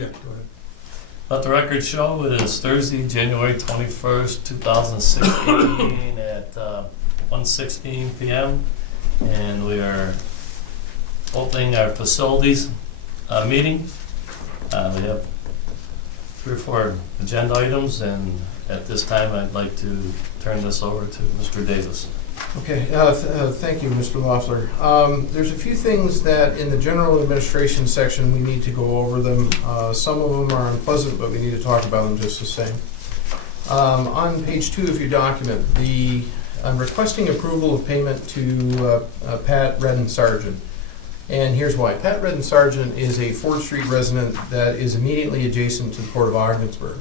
Yeah, go ahead. Let the record show it is Thursday, January 21st, 2016 at 1:16 p.m. And we are opening our facilities meeting. We have 3 or 4 agenda items, and at this time I'd like to turn this over to Mr. Davis. Okay, thank you, Mr. Loeffler. There's a few things that in the general administration section we need to go over them. Some of them are unpleasant, but we need to talk about them just the same. On page 2 of your document, I'm requesting approval of payment to Pat Redden Sargent. And here's why. Pat Redden Sargent is a 4th Street resident that is immediately adjacent to the Port of Ogdensburg.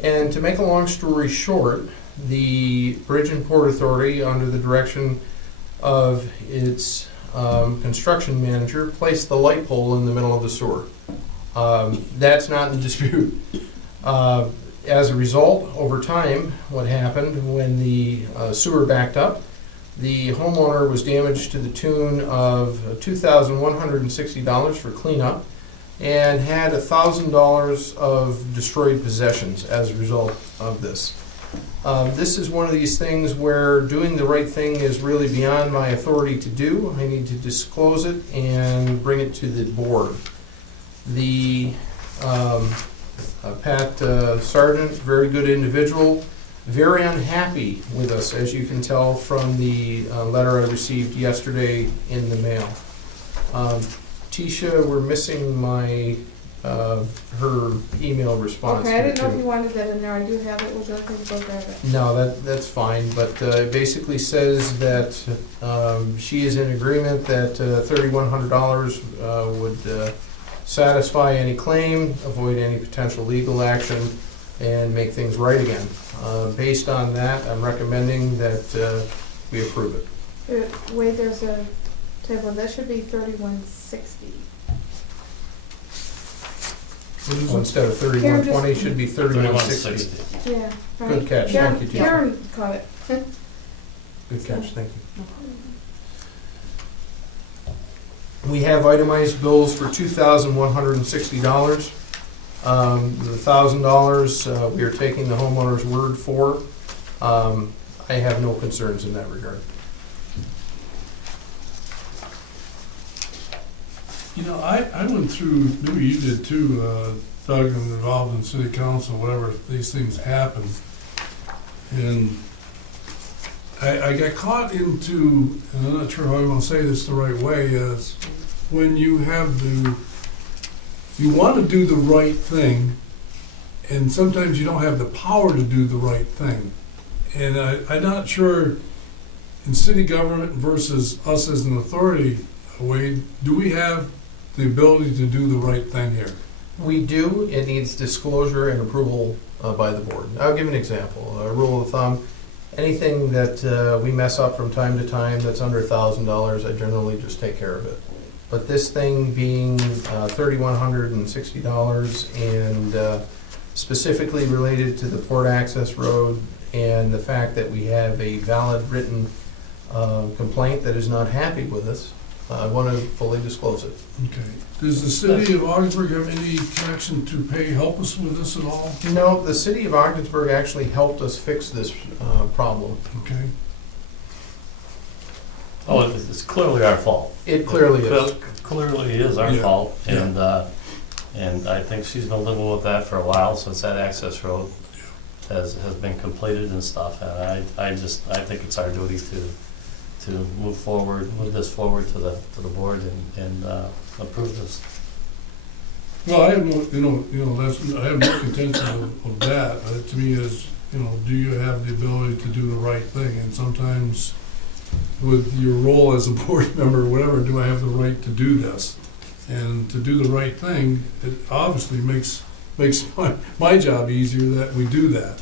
And to make a long story short, the Bridge and Port Authority, under the direction of its construction manager, placed the light pole in the middle of the sewer. That's not in dispute. As a result, over time, what happened when the sewer backed up, the homeowner was damaged to the tune of $2,160 for cleanup and had $1,000 of destroyed possessions as a result of this. This is one of these things where doing the right thing is really beyond my authority to do. I need to disclose it and bring it to the board. The Pat Sargent, very good individual, very unhappy with us, as you can tell from the letter I received yesterday in the mail. Tisha, we're missing my her email response. Okay, I didn't know if you wanted that in there. I do have it. Would you like me to go grab it? No, that's fine, but it basically says that she is in agreement that $3,100 would satisfy any claim, avoid any potential legal action, and make things right again. Based on that, I'm recommending that we approve it. Wait, there's a table. That should be $3,160. So instead of $3,120, should be $3,160. Yeah. Right. Good catch, Karen, thank you, Tisha. Karen caught it. Good catch, thank you. We have itemized bills for $2,160. The $1,000 we are taking the homeowner's word for. I have no concerns in that regard. You know, I went through, maybe you did too, Doug, and involved in city council, whatever, these things happen. And I got caught into, and I'm not sure how I want to say this the right way, is when you have you want to do the right thing, and sometimes you don't have the power to do the right thing. And I'm not sure in city government versus us as an authority, Wade, do we have the ability to do the right thing here? We do. It needs disclosure and approval by the board. I'll give an example. A rule of thumb, anything that we mess up from time to time that's under $1,000, I generally just take care of it. But this thing being $3,160 and specifically related to the Port Access Road and the fact that we have a valid written complaint that is not happy with us, I want to fully disclose it. Okay. Does the city of Ogdensburg have any connection to help us with this at all? No, the city of Ogdensburg actually helped us fix this problem. Okay. Oh, it's clearly our fault. It clearly is. Clearly is our Yeah. fault, Yeah. and I think she's been living with that for a while since that access road has been completed and stuff. And I think it's our duty to move this forward to the board and approve this. Well, I have I have no contention of that. To me is, do you have the ability to do the right thing? And sometimes with your role as a board member or whatever, do I have the right to do this? And to do the right thing, it obviously makes my job easier that we do that.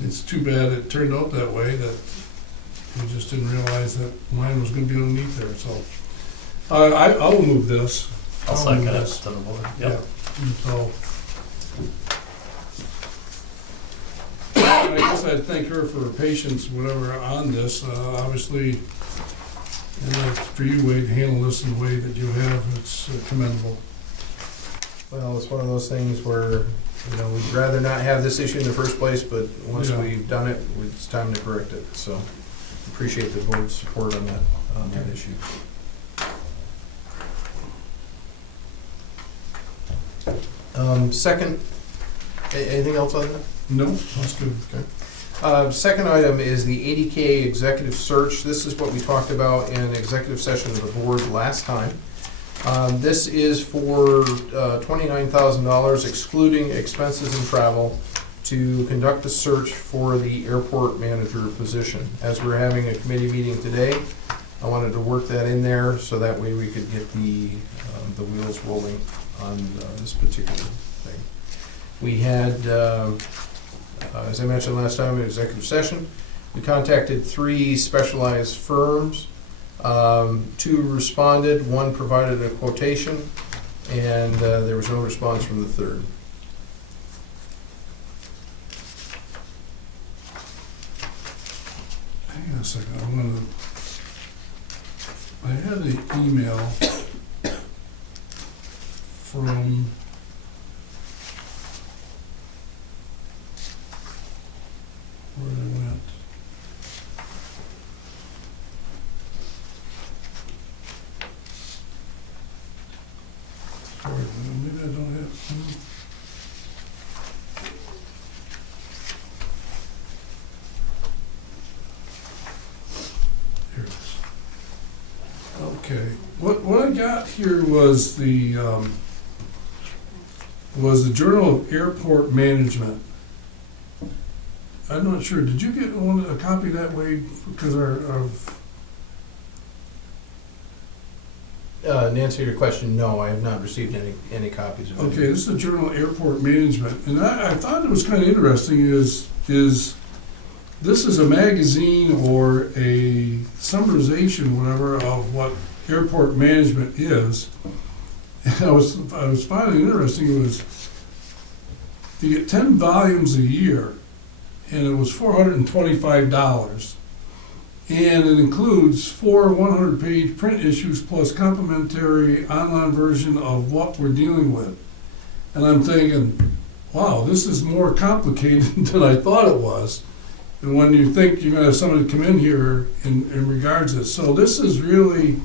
It's too bad it turned out that way, that we just didn't realize that mine was going to be underneath there. So I'll move this. I'll second it to the board. Yep. Yeah. So I guess I'd thank her for her patience, whatever, on this. Obviously, and for you, Wade, to handle this in the way that you have, it's commendable. Well, it's one of those things where, you know, we'd rather not have this issue in the first place, but once Yeah. we've done it, it's time to correct it, so appreciate the board's support on that issue. Second, anything else on that? No, that's good. Second item is the 80K executive search. This is what we talked about in executive session of the board last time. This is for $29,000 excluding expenses and travel to conduct a search for the airport manager position. As we're having a committee meeting today, I wanted to work that in there so that way we could get the wheels rolling on this particular thing. We had, as I mentioned last time in executive session, we contacted 3 specialized firms. 2 responded, 1 provided a quotation, and there was no response from the 3rd. Hang on a second, I had an email from where it went. Sorry, maybe I don't have. Here it is. Okay, what I got here was the Journal of Airport Management. I'm not sure, did you get a copy that way, because To answer your question, no, I have not received any copies of it. okay, this is the Journal of Airport Management, and I thought it was kind of interesting is this is a magazine or a summarization, whatever, of what airport management is. And I was finding it interesting, it was, you get 10 volumes a year, and it was $425. And it includes 4 100-page print issues plus complimentary online version of what we're dealing with. And I'm thinking, wow, this is more complicated than I thought it was. And when you think you're gonna have somebody come in here in regards to this. So this is really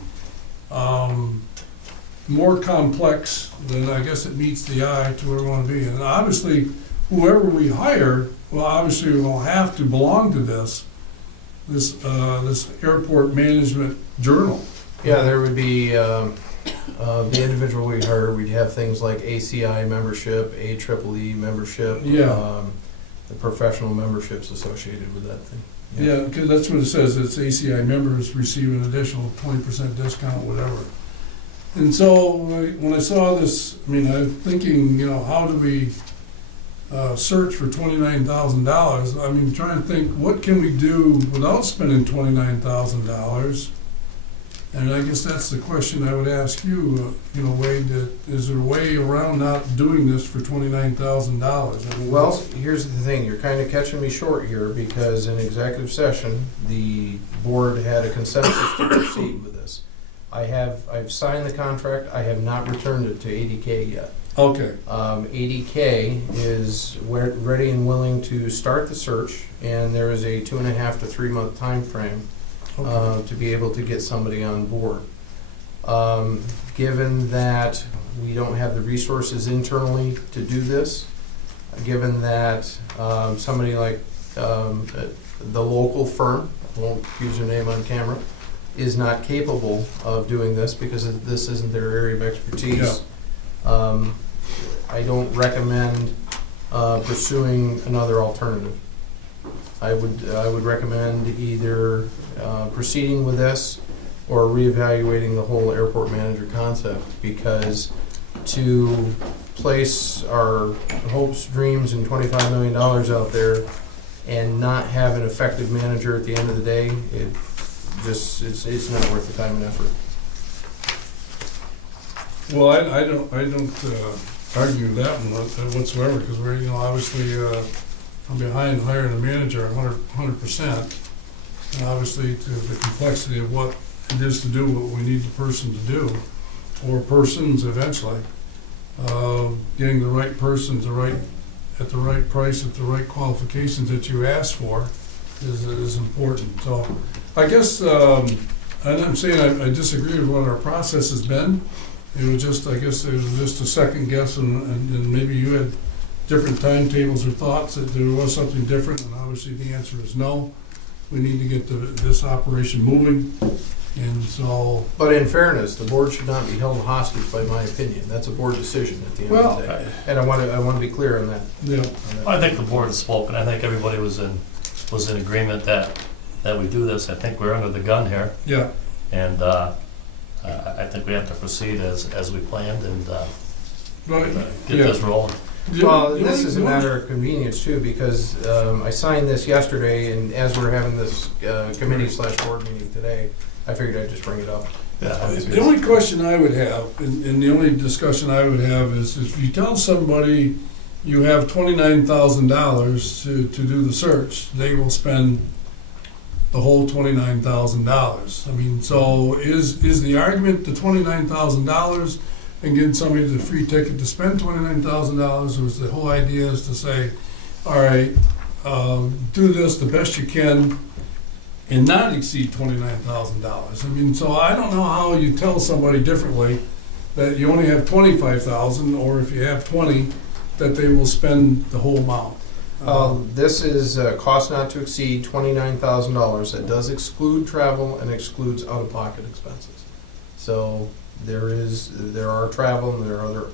more complex than I guess it meets the eye to where we wanna be. And obviously, whoever we hire, well, obviously will have to belong to this airport management journal. Yeah, there would be, the individual we hire, we'd have things like ACI membership, AEEE membership. Yeah. The professional memberships associated with that thing. Yeah, because that's what it says, it's ACI members receive an additional 20% discount, whatever. And so when I saw this, I mean, I'm thinking, you know, how do we search for $29,000? I mean, trying to think, what can we do without spending $29,000? And I guess that's the question I would ask you, you know, Wade, is there a way around not doing this for $29,000? I mean, Well, here's the thing, you're kind of catching me short here, because in executive session, the board had a consensus to proceed with this. I've signed the contract, I have not returned it to 80K yet. okay, 80K is ready and willing to start the search, and there is a 2.5 to 3 month time frame okay. to be able to get somebody on board. Given that we don't have the resources internally to do this, given that somebody like the local firm, I won't use their name on camera, is not capable of doing this because this isn't their area of expertise, I don't recommend pursuing another alternative. I would recommend either proceeding with this or reevaluating the whole airport manager concept, because to place our hopes, dreams, and $25 million out there and not have an effective manager at the end of the day, it's not worth the time and effort. Well, I don't argue that one whatsoever, because we're, you know, obviously, I'm behind hiring a manager 100%. And obviously, to the complexity of what it is to do what we need the person to do, or persons eventually. getting the right person at the right price, at the right qualifications that you ask for is important. So I guess, I'm saying I disagree with what our process has been. It was just, I guess it was just a second guess, and maybe you had different timetables or thoughts that there was something different, and obviously the answer is no. We need to get this operation moving, and so. But in fairness, the board should not be held hostage by my opinion. That's a board decision at the end of the day. And I want to be clear on that. Yeah. I think the board has spoken. I think everybody was in agreement that we do this. I think we're under the gun here, Yeah. and I think we have to proceed as we planned and Right. get this rolling. Well, this is a matter of convenience too, because I signed this yesterday, and as we're having this committee/board meeting today, I figured I'd just bring it up. The only question I would have, and the only discussion I would have is if you tell somebody you have $29,000 to do the search, they will spend the whole $29,000. I mean, so is the argument the $29,000 and getting somebody the free ticket to spend $29,000, or is the whole idea is to say, all right, do this the best you can and not exceed $29,000? I mean, so I don't know how you tell somebody differently that you only have $25,000, or if you have 20, that they will spend the whole amount. This is cost not to exceed $29,000. That does exclude travel and excludes out-of-pocket expenses. So there are travel and there are other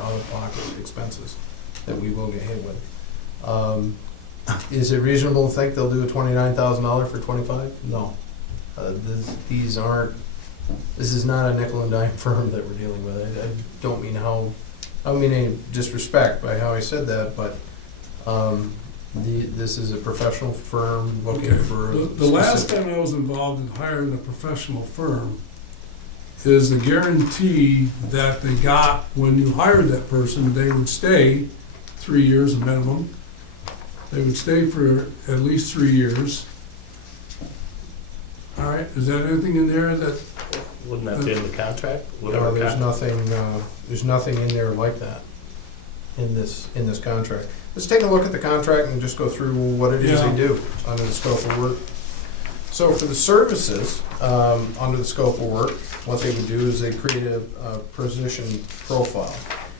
out-of-pocket expenses that we will get hit with. Is it reasonable to think they'll do a $29,000 for 25? No. This is not a nickel and dime firm that we're dealing with. I don't mean any disrespect by how I said that, but this is a professional firm looking for The last time I was involved in hiring a professional firm is the guarantee that they got when you hired that person, they would stay 3 years minimum. They would stay for at least 3 years. All right, is there anything in there that? Wouldn't that be in the contract? There's nothing in there like that in this contract. Let's take a look at the contract and just go through what it is they do under the scope of work. So for the services under the scope of work, what they would do is they create a position profile.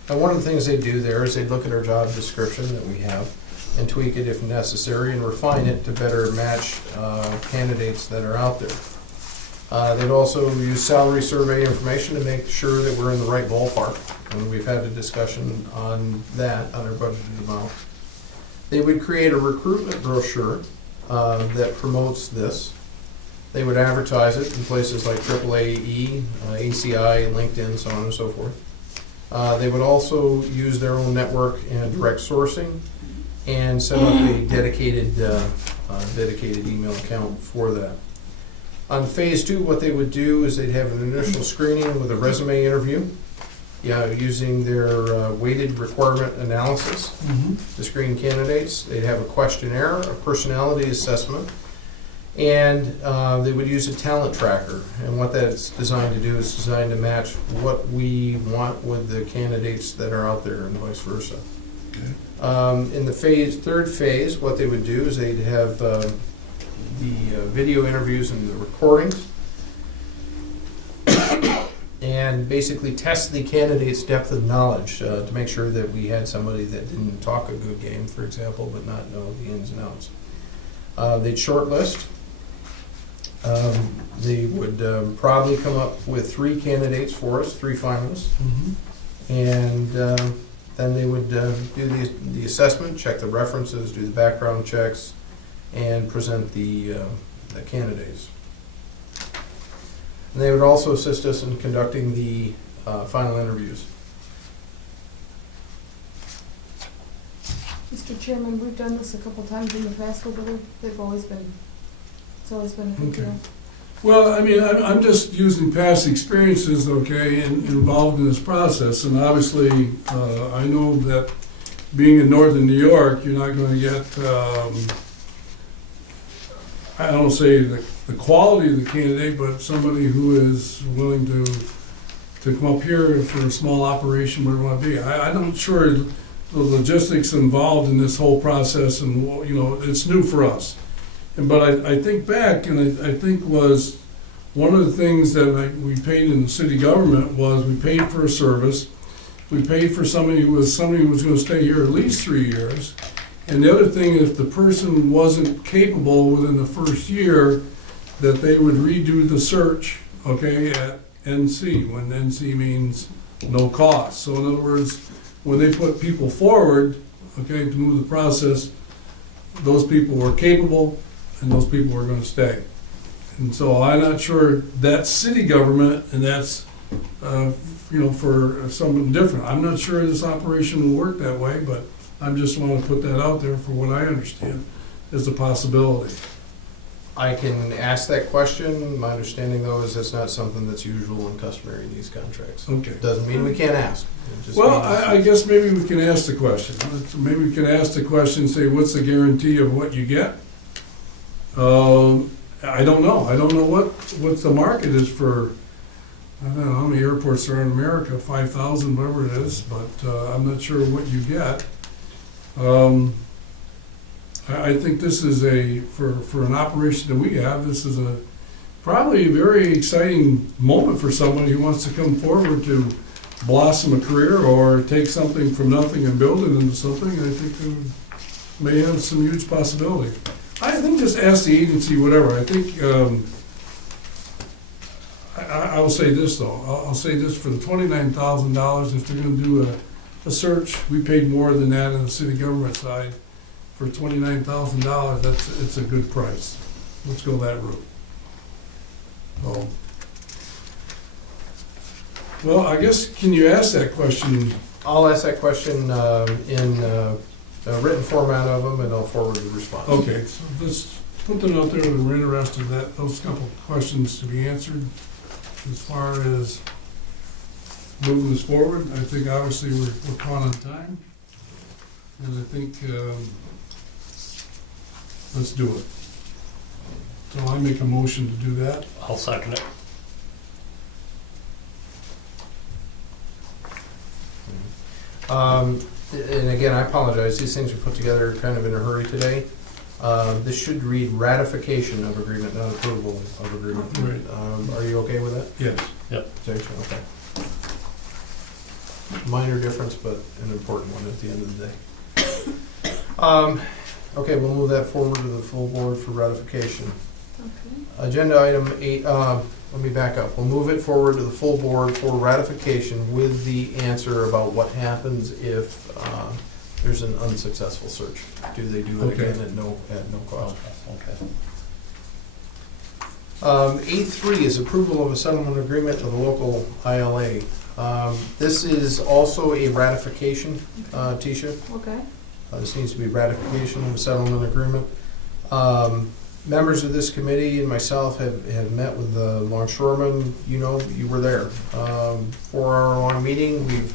And one of the things they do there is they look at our job description that we have and tweak it if necessary and refine it to better match candidates that are out there. They'd also use salary survey information to make sure that we're in the right ballpark, and we've had a discussion on that, on our budgeted amount. They would create a recruitment brochure that promotes this. They would advertise it in places like AAAE, ACI, LinkedIn, so on and so forth. They would also use their own network and direct sourcing and set up a dedicated email account for that. On phase 2, what they would do is they'd have an initial screening with a resume interview, using their weighted requirement analysis to screen candidates. They'd have a questionnaire, a personality assessment, and they would use a talent tracker. And what that's designed to do is designed to match what we want with the candidates that are out there and vice versa. Okay. In the third phase, what they would do is they'd have the video interviews and the recordings, and basically test the candidate's depth of knowledge to make sure that we had somebody that didn't talk a good game, for example, but not know the ins and outs. They'd shortlist. They would probably come up with 3 candidates for us, 3 finalists, and then they would do the assessment, check the references, do the background checks, and present the candidates. And they would also assist us in conducting the final interviews. Mr. Chairman, we've done this a couple times in the past, but it's always been a good Okay. deal. Well, I mean, I'm just using past experiences, okay, involved in this process, and obviously, I know that being in northern New York, you're not gonna get, I don't say the quality of the candidate, but somebody who is willing to to come up here for a small operation where we want to be. I'm not sure the logistics involved in this whole process, and, you know, it's new for us. But I think back, and I think was one of the things that we paid in the city government was we paid for a service. We paid for somebody who was going to stay here at least 3 years. And the other thing, if the person wasn't capable within the first year, that they would redo the search, okay, at NC, when NC means no cost. So in other words, when they put people forward, okay, to move the process, those people were capable and those people were going to stay. And so I'm not sure that's city government, and that's, you know, for something different. I'm not sure this operation will work that way, but I just want to put that out there for what I understand is a possibility. I can ask that question. My understanding, though, is that's not something that's usual and customary in these contracts. Okay. Doesn't mean we can't ask. It just Well, means- I guess maybe we can ask the question. Maybe we can ask the question, say, what's the guarantee of what you get? I don't know. I don't know what the market is for, I don't know how many airports there are in America, 5,000, whatever it is, but I'm not sure what you get. I think this is for an operation that we have, this is probably a very exciting moment for somebody who wants to come forward to blossom a career or take something from nothing and build it into something. I think it may have some huge possibility. I think just ask the agency whatever. I think, I'll say this though, I'll say this, for the $29,000, if they're gonna do a search, we paid more than that on the city government side. For $29,000, it's a good price. Let's go that route. So, well, I guess, can you ask that question? I'll ask that question in a written format of them, and I'll forward the response. Okay, so let's put them out there that we're interested in those couple of questions to be answered. As far as moving this forward, I think obviously we're caught on time. And I think, let's do it. So I make a motion to do that. I'll second it. And again, I apologize, these things were put together kind of in a hurry today. This should read ratification of agreement, not approval of agreement. Right. Are you okay with that? Yes. Okay. Minor difference, but an important one at the end of the day. Okay, we'll move that forward to the full board for ratification. Okay. Agenda item 8, let me back up. We'll move it forward to the full board for ratification with the answer about what happens if there's an unsuccessful search. Do they do it Okay. again at no cost? Okay. 8.3 is approval of a settlement agreement with a local ILA. This is also a ratification, Tisha. Okay. This needs to be ratification of a settlement agreement. Members of this committee and myself have met with the longshoremen. You know, you were there. 4-hour-long meeting. We've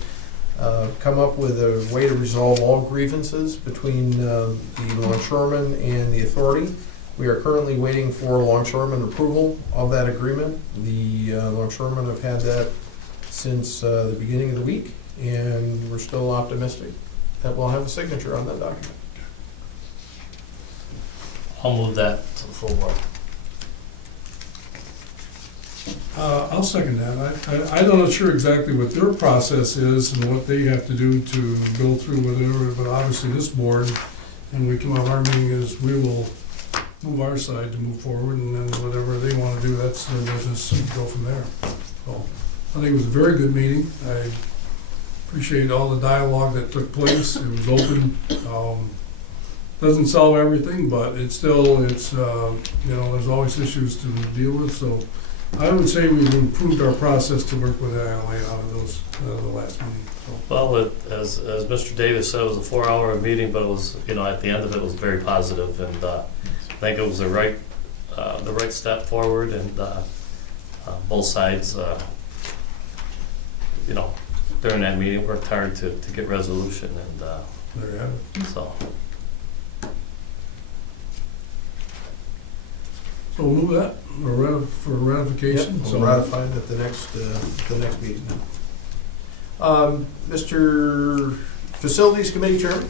come up with a way to resolve all grievances between the longshoremen and the authority. We are currently waiting for longshoremen approval of that agreement. The longshoremen have had that since the beginning of the week, and we're still optimistic that we'll have a signature on that document. I'll move that to the full board. I'll second that. I'm not sure exactly what their process is and what they have to do to go through whatever, but obviously this board, and we come out of our meeting, is we will move our side to move forward, and then whatever they want to do, that's their business, and go from there. So I think it was a very good meeting. I appreciate all the dialogue that took place. It was open. Doesn't solve everything, but it's you know, there's always issues to deal with. So I would say we've improved our process to work with ILA out of the last meeting. So. Well, as Mr. Davis said, it was a 4-hour meeting, but it was, you know, at the end of it was very positive, and I think it was the right step forward, and both sides, you know, during that meeting worked hard to get resolution, and There you have it. so. We'll move that for ratification. Yep, So we'll ratify it at the next meeting. Mr. Facilities Committee Chairman,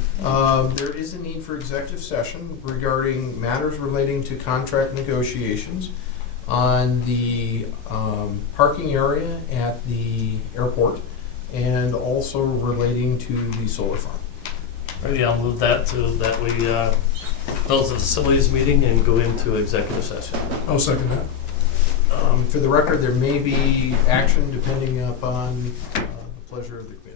there is a need for executive session regarding matters relating to contract negotiations on the parking area at the airport and also relating to the solar farm. Ready, I'll move that that we close the facilities meeting and go into executive session. I'll second that. For the record, there may be action depending upon the pleasure of the committee.